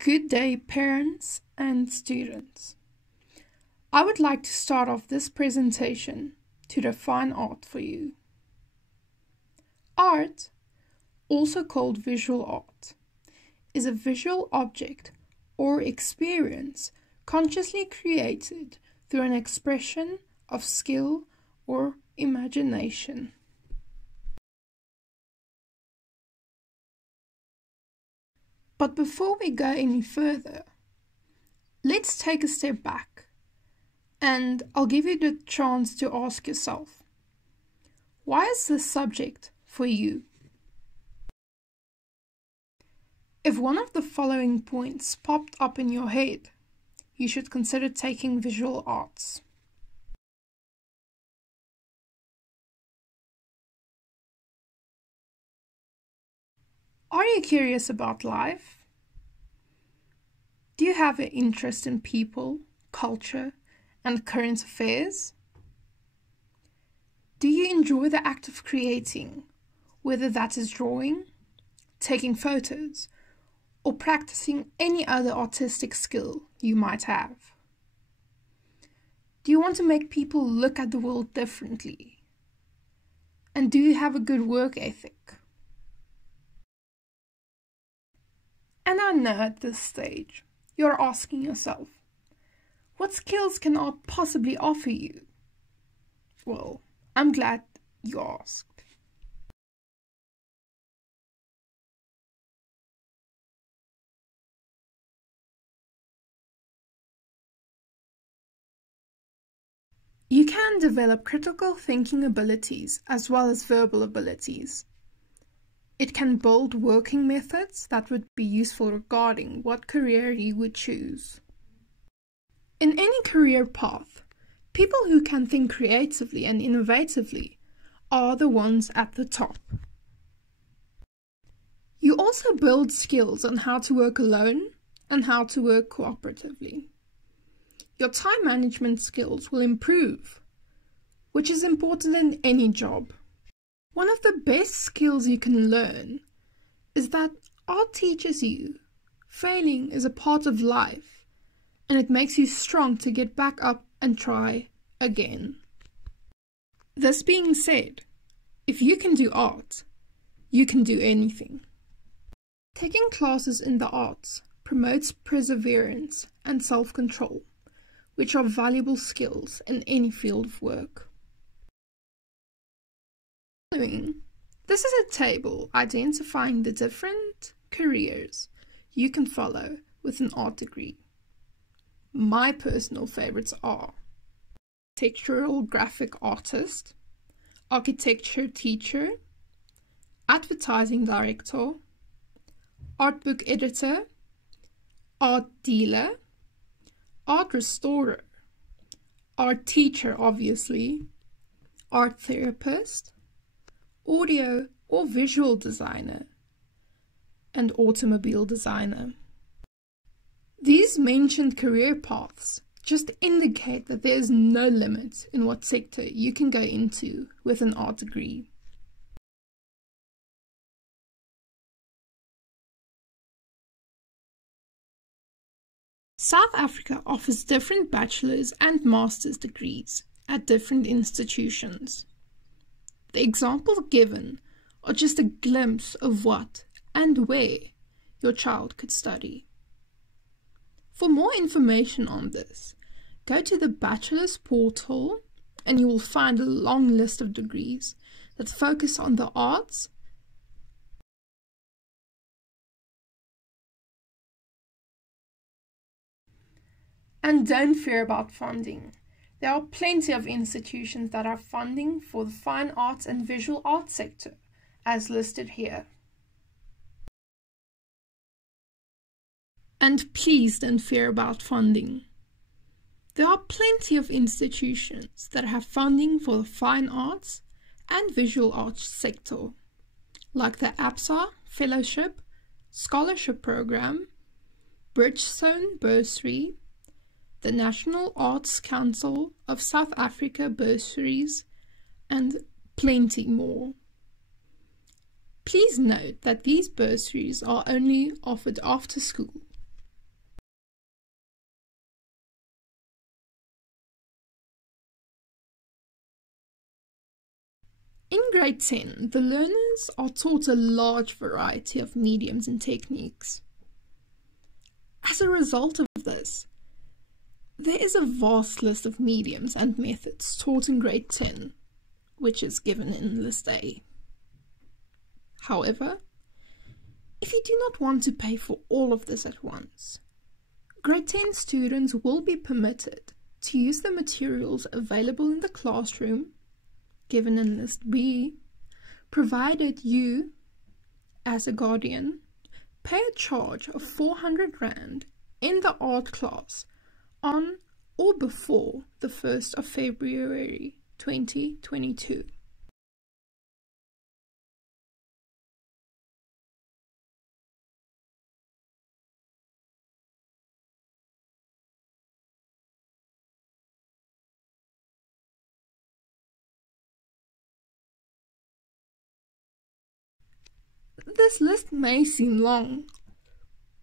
Good day, parents and students. I would like to start off this presentation to define art for you. Art, also called visual art, is a visual object or experience consciously created through an expression of skill or imagination. But before we go any further, let's take a step back, and I'll give you the chance to ask yourself, why is this subject for you? If one of the following points popped up in your head, you should consider taking visual arts. Are you curious about life? Do you have an interest in people, culture, and current affairs? Do you enjoy the act of creating, whether that is drawing, taking photos, or practicing any other artistic skill you might have? Do you want to make people look at the world differently? And do you have a good work ethic? And I know at this stage, you're asking yourself, what skills can art possibly offer you? Well, I'm glad you asked. You can develop critical thinking abilities as well as verbal abilities. It can build working methods that would be useful regarding what career you would choose. In any career path, people who can think creatively and innovatively are the ones at the top. You also build skills on how to work alone and how to work cooperatively. Your time management skills will improve, which is important in any job. One of the best skills you can learn is that art teaches you failing is a part of life, and it makes you strong to get back up and try again. This being said, if you can do art, you can do anything. Taking classes in the arts promotes perseverance and self-control, which are valuable skills in any field of work. This is a table identifying the different careers you can follow with an art degree. My personal favorites are architectural graphic artist, architecture teacher, advertising director, art book editor, art dealer, art restorer, art teacher obviously, art therapist, audio or visual designer, and automobile designer. These mentioned career paths just indicate that there is no limit in what sector you can go into with an art degree. South Africa offers different bachelor's and master's degrees at different institutions. The examples given are just a glimpse of what and where your child could study. For more information on this, go to the Bachelor's portal and you will find a long list of degrees that focus on the arts and don't fear about funding. There are plenty of institutions that have funding for the fine arts and visual arts sector, as listed here. And please don't fear about funding. There are plenty of institutions that have funding for the fine arts and visual arts sector, like the APSA Fellowship, Scholarship Program, Bridgestone Bursary, the National Arts Council of South Africa bursaries, and plenty more. Please note that these bursaries are only offered after school In grade 10, the learners are taught a large variety of mediums and techniques. As a result of this, there is a vast list of mediums and methods taught in grade 10, which is given in List A. However, if you do not want to pay for all of this at once, grade 10 students will be permitted to use the materials available in the classroom, given in List B, provided you, as a guardian, pay a charge of 400 Rand in the art class on or before the 1st of February 2022. This list may seem long,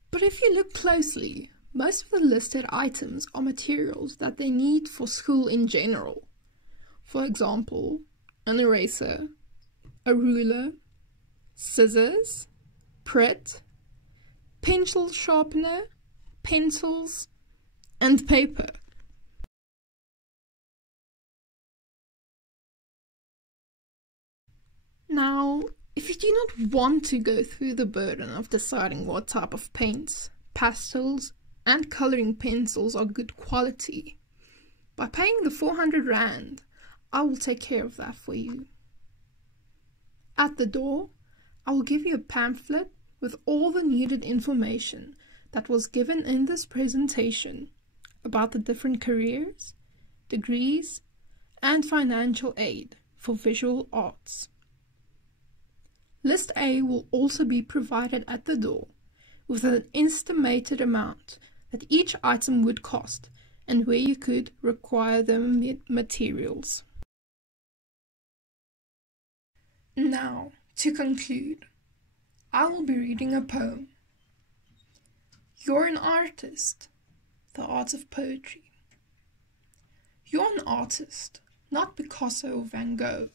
but if you look closely, most of the listed items are materials that they need for school in general. For example, an eraser, a ruler, scissors, Prit, pencil sharpener, pencils, and paper. Now, if you do not want to go through the burden of deciding what type of paints, pastels, and colouring pencils are good quality, by paying the 400 Rand, I will take care of that for you. At the door, I will give you a pamphlet with all the needed information that was given in this presentation about the different careers, degrees, and financial aid for visual arts. List A will also be provided at the door with an estimated amount that each item would cost and where you could require the materials. Now, to conclude, I will be reading a poem. You're an artist, the art of poetry. You're an artist, not Picasso or Van Gogh.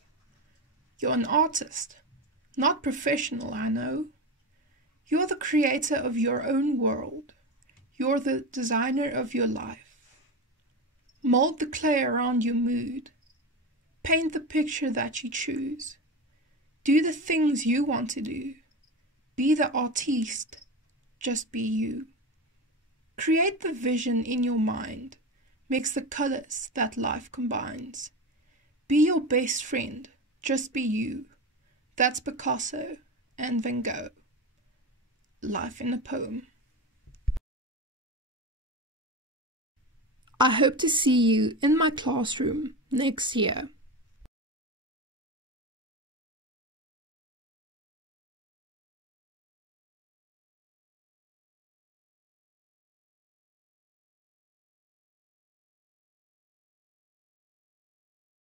You're an artist, not professional, I know. You're the creator of your own world. You're the designer of your life. Mold the clay around your mood. Paint the picture that you choose. Do the things you want to do. Be the artiste. Just be you. Create the vision in your mind. Mix the colors that life combines. Be your best friend. Just be you. That's Picasso and Van Gogh. Life in a poem. I hope to see you in my classroom next year.